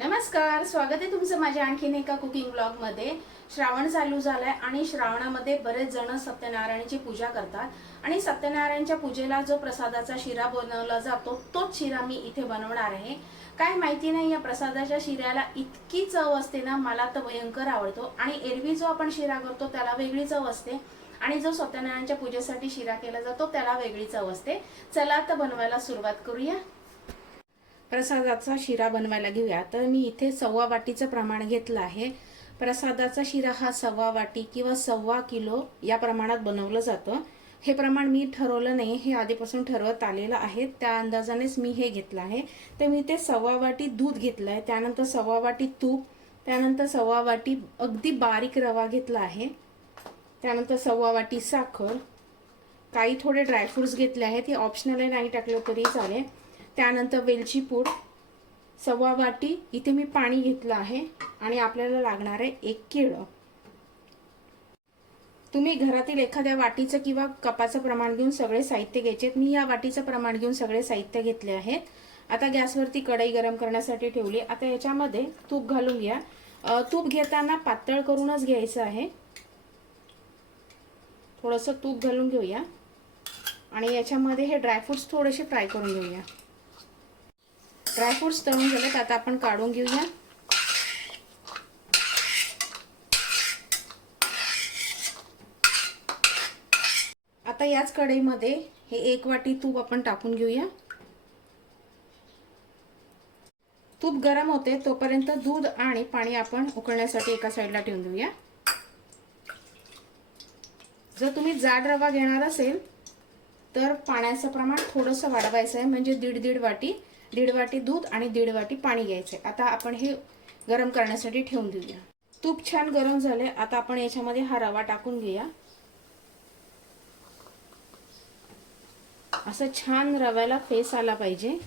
नमस्कार स्वागत आहे तुमचं माझ्या आणखीन एका कुकिंग ब्लॉगमध्ये श्रावण चालू झालाय आणि श्रावणामध्ये बरेच जण सत्यनारायणाची पूजा करतात. आणि सत्यनारायणच्या पूजेला जो प्रसादाचा शिरा बनवला जातो तोच शिरा मी इथे बनवणार आहे. काय माहिती नाही या प्रसादाच्या शिऱ्याला इतकी चव असते ना मला तर भयंकर आवडतो. आणि एरवी जो आपण शिरा करतो त्याला वेगळी चव असते. आणि जो सत्यनारायणच्या पूजेसाठी शिरा केला जातो त्याला वेगळी चव असते. चला तर बनवायला सुरुवात करूया. प्रसादाचा शिरा बनवायला घेऊया. तर मी इथे सव्वा वाटीचं प्रमाण घेतलं आहे. प्रसादाचा शिरा हा सव्वा वाटी किंवा सव्वा किलो या प्रमाणात बनवलं जातं. हे प्रमाण मी ठरवलं नाही हे आधीपासून ठरवत आलेलं आहे. त्या अंदाजानेच मी हे घेतलं आहे. तर मी ते सव्वा वाटी दूध घेतलं आहे. त्यानंतर सव्वा वाटी तूप त्यानंतर सव्वा वाटी अगदी बारीक रवा घेतला आहे. त्यानंतर सव्वा वाटी साखर. काही थोडे ड्रायफ्रुट्स घेतले आहेत. हे ऑप्शनल आहे नाही टाकलं तरी चालेल. त्यानंतर वेलची पूड सव्वा वाटी इथे मी पाणी घेतलं आहे आणि आपल्याला लागणार आहे एक केळं. तुम्ही घरातील एखाद्या वाटीचं किंवा कपाचं प्रमाण घेऊन सगळे साहित्य घ्यायचे मी या वाटीचं प्रमाण घेऊन सगळे साहित्य घेतले आहेत. आता गॅसवरती कढई गरम करण्यासाठी ठेवली. आता याच्यामध्ये तूप घालून घ्या. तूप घेताना पातळ करूनच घ्यायचं आहे. थोडंसं तूप घालून घेऊया. आणि याच्यामध्ये हे ड्रायफ्रुट्स थोडेसे फ्राय करून घेऊया. ड्रायफ्रुट्स तळून झालेत आता आपण काढून घेऊया. आता याच कढईमध्ये हे एक वाटी तूप आपण टाकून घेऊया. तूप गरम होते तोपर्यंत दूध आणि पाणी आपण उकळण्यासाठी एका साईडला ठेवून देऊया. जर तुम्ही जाड रवा घेणार असेल तर पाण्याचं प्रमाण थोडंसं वाढवायचं आहे म्हणजे दीड दीड वाटी दीड वाटी दूध आणि दीड वाटी पाणी घ्यायचं आहे आता आपण हे गरम करण्यासाठी ठेवून देऊया. तूप छान गरम झाले आता आपण याच्यामध्ये हा रवा टाकून घेऊया. असं छान रव्याला फेस आला पाहिजे.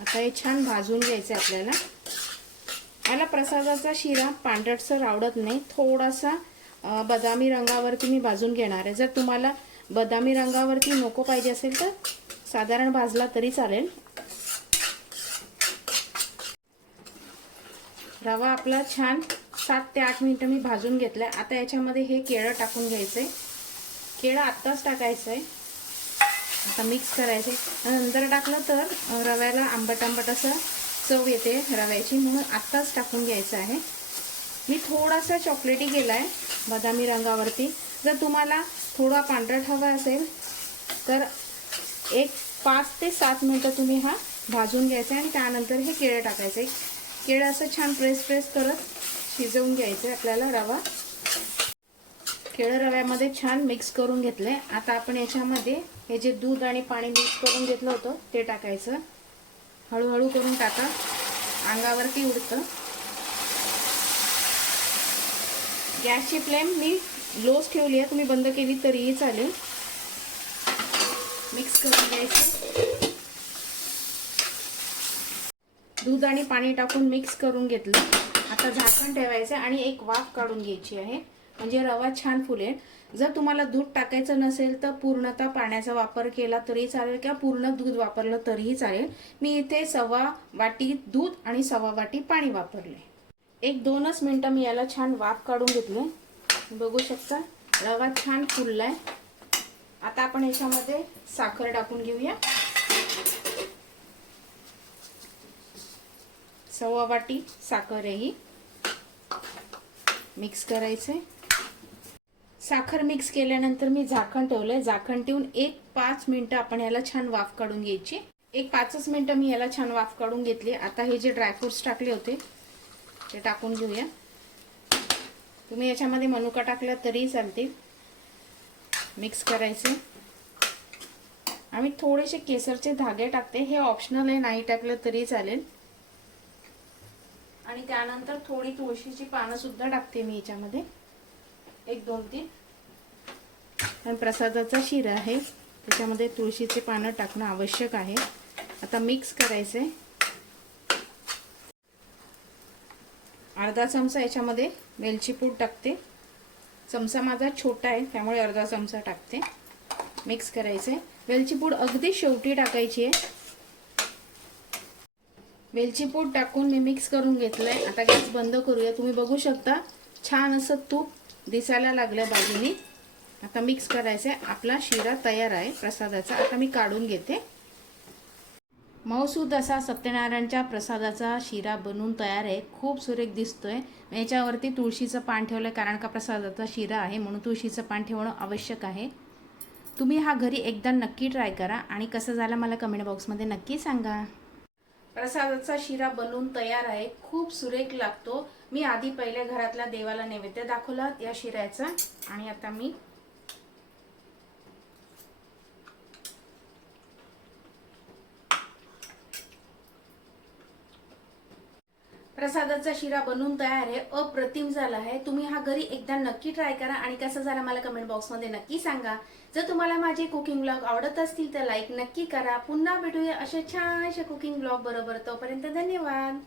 आता हे छान भाजून घ्यायचं आपल्याला. मला प्रसादाचा शिरा पांढरटसर आवडत नाही. थोडासा बदामी रंगावरती मी भाजून घेणार आहे. जर तुम्हाला बदामी रंगावरती नको पाहिजे असेल तर साधारण भाजला तरी चालेल. रवा आपला छान सात ते आठ मिनिटं मी भाजून घेतलाय. आता याच्यामध्ये हे केळं टाकून घ्यायचंय. केळं आत्ताच टाकायचं आहे आता मिक्स करायचे नंतर टाकलं तर रव्याला आंबट आंबट असं चव येते रव्याची. म्हणून आत्ताच टाकून घ्यायचं आहे. मी थोडासा चॉकलेटी केला आहे बदामी रंगावरती. जर तुम्हाला थोडा पांढरट हवा असेल तर एक पाच ते सात मिनटं तुम्ही हा भाजून घ्यायचा आहे आणि त्यानंतर हे केळं टाकायचे केळं असं छान प्रेस प्रेस करत शिजवून घ्यायचं आपल्याला रवा. केळं रव्यामध्ये छान मिक्स करून घेतलंय. आता आपण याच्यामध्ये हे जे दूध आणि पाणी मिक्स करून घेतलं होतं ते टाकायचं. हळूहळू करून टाका. अंगावरती उडतं. गॅसची फ्लेम मी लोच ठेवली आहे. तुम्ही बंद केली तरीही चालेल. मिक्स करून घ्यायचं. दूध आणि पाणी टाकून मिक्स करून घेतलं. आता झाकण ठेवायचं आणि एक वाफ काढून घ्यायची आहे. म्हणजे रवा छान फुलेल. जर तुम्हाला दूध टाकायचं नसेल तर पूर्णतः पाण्याचा वापर केला तरी चालेल किंवा पूर्ण दूध वापरलं तरीही चालेल. मी इथे सव्वा वाटी दूध आणि सव्वा वाटी पाणी वापरले. एक दोनच मिनटं मी याला छान वाफ काढून घेतले. बघू शकता रवा छान फुललाय. आता आपण याच्यामध्ये साखर टाकून घेऊया. सव्वा वाटी साखर आहे ही मिक्स करायचे. साखर मिक्स केल्यानंतर मी झाकण ठेवलंय. झाकण ठेवून एक पाच मिनिटं आपण याला छान वाफ काढून घ्यायची. एक पाचच मिनिटं मी याला छान वाफ काढून घेतली. आता हे जे ड्रायफ्रुट्स टाकले होते ते टाकून घेऊया. तुम्ही याच्यामध्ये मनुका टाकला तरी चालतील. मिक्स करायचे. आम्ही थोडेसे केसरचे धागे टाकते. हे ऑप्शनल आहे नाही टाकलं तरी चालेल. आणि त्यानंतर थोडी तुळशीची पानं सुद्धा टाकते मी याच्यामध्ये. एक दोन तीन. आणि प्रसादाचा शिरा आहे. त्याच्यामध्ये तुळशीचे पानं टाकणं आवश्यक आहे. आता मिक्स करायचे. अर्धा चमचा याच्यामध्ये वेलची पूड टाकते. चमचा माझा छोटा आहे त्यामुळे अर्धा चमचा टाकते. मिक्स करायचे. वेलची पूड अगदी शेवटी टाकायची आहे. वेलची पूड टाकून मी मिक्स करून घेतलंय. आता गॅस बंद करूया. तुम्ही बघू शकता छान असं तूप दिसायला लागलंय बाजूनी. आता मिक्स करायचंय. आपला शिरा तयार आहे प्रसादाचा. आता मी काढून घेते. मऊसूद असा सत्यनारायणच्या प्रसादाचा शिरा बनवून तयार आहे. खूप सुरेख दिसतोय. याच्यावरती तुळशीचं पान ठेवलं कारण का प्रसादाचा शिरा आहे म्हणून तुळशीचं पान ठेवणं आवश्यक आहे. तुम्ही हा घरी एकदा नक्की ट्राय करा आणि कसं झालं मला कमेंट बॉक्समध्ये नक्की सांगा. प्रसादाचा शिरा बनवून तयार आहे. खूप सुरेख लागतो. मी आधी पहिले घरातल्या देवाला नैवेद्य दाखवला या शिऱ्याचा. आणि आता मी प्रसादाचा शिरा बनवून तयार आहे अप्रतिम झाला आहे. तुम्ही हा घरी एकदा नक्की ट्राय करा आणि कसा झाला मला कमेंट बॉक्समध्ये नक्की सांगा. जर तुम्हाला माझे कुकिंग ब्लॉग आवडत असतील तर लाईक नक्की करा. पुन्हा भेटूया अशा छानशा कुकिंग ब्लॉग बरोबर तोपर्यंत धन्यवाद.